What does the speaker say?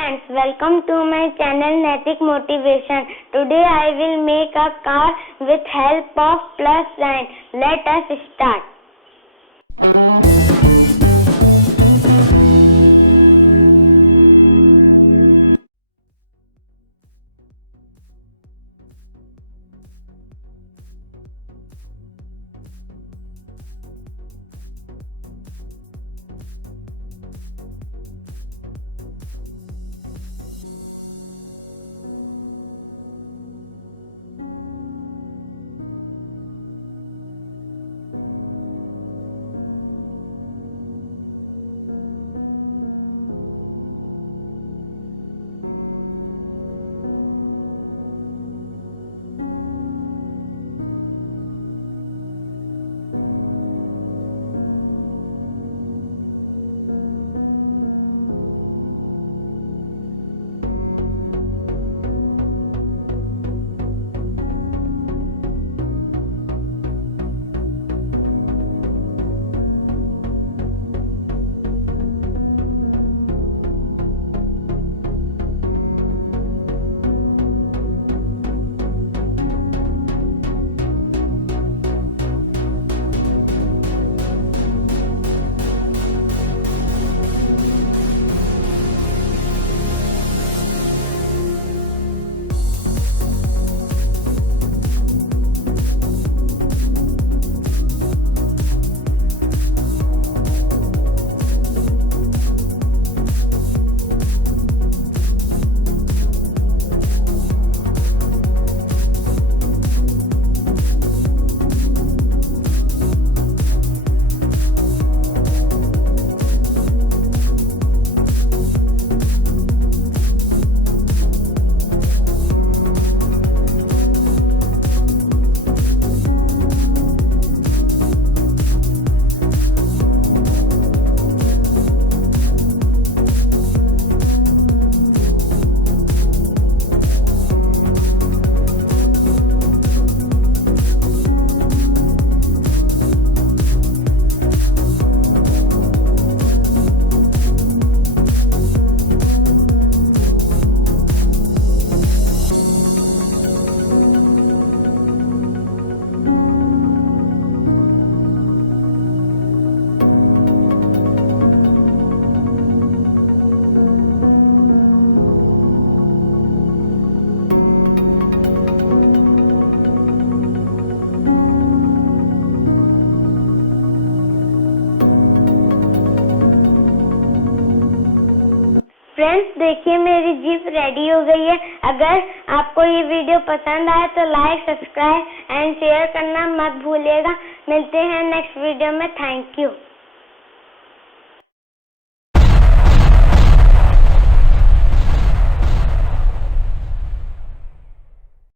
friends, welcome to my channel Naitik Motivation. Today I will make a car with help of plus sign. Let us start. Friends, देखिए मेरी jeep ready हो गई है। अगर आपको ये वीडियो पसंद आए तो लाइक, सब्सक्राइब एंड शेयर करना मत भूलिएगा। मिलते हैं नेक्स्ट वीडियो में। Thank you.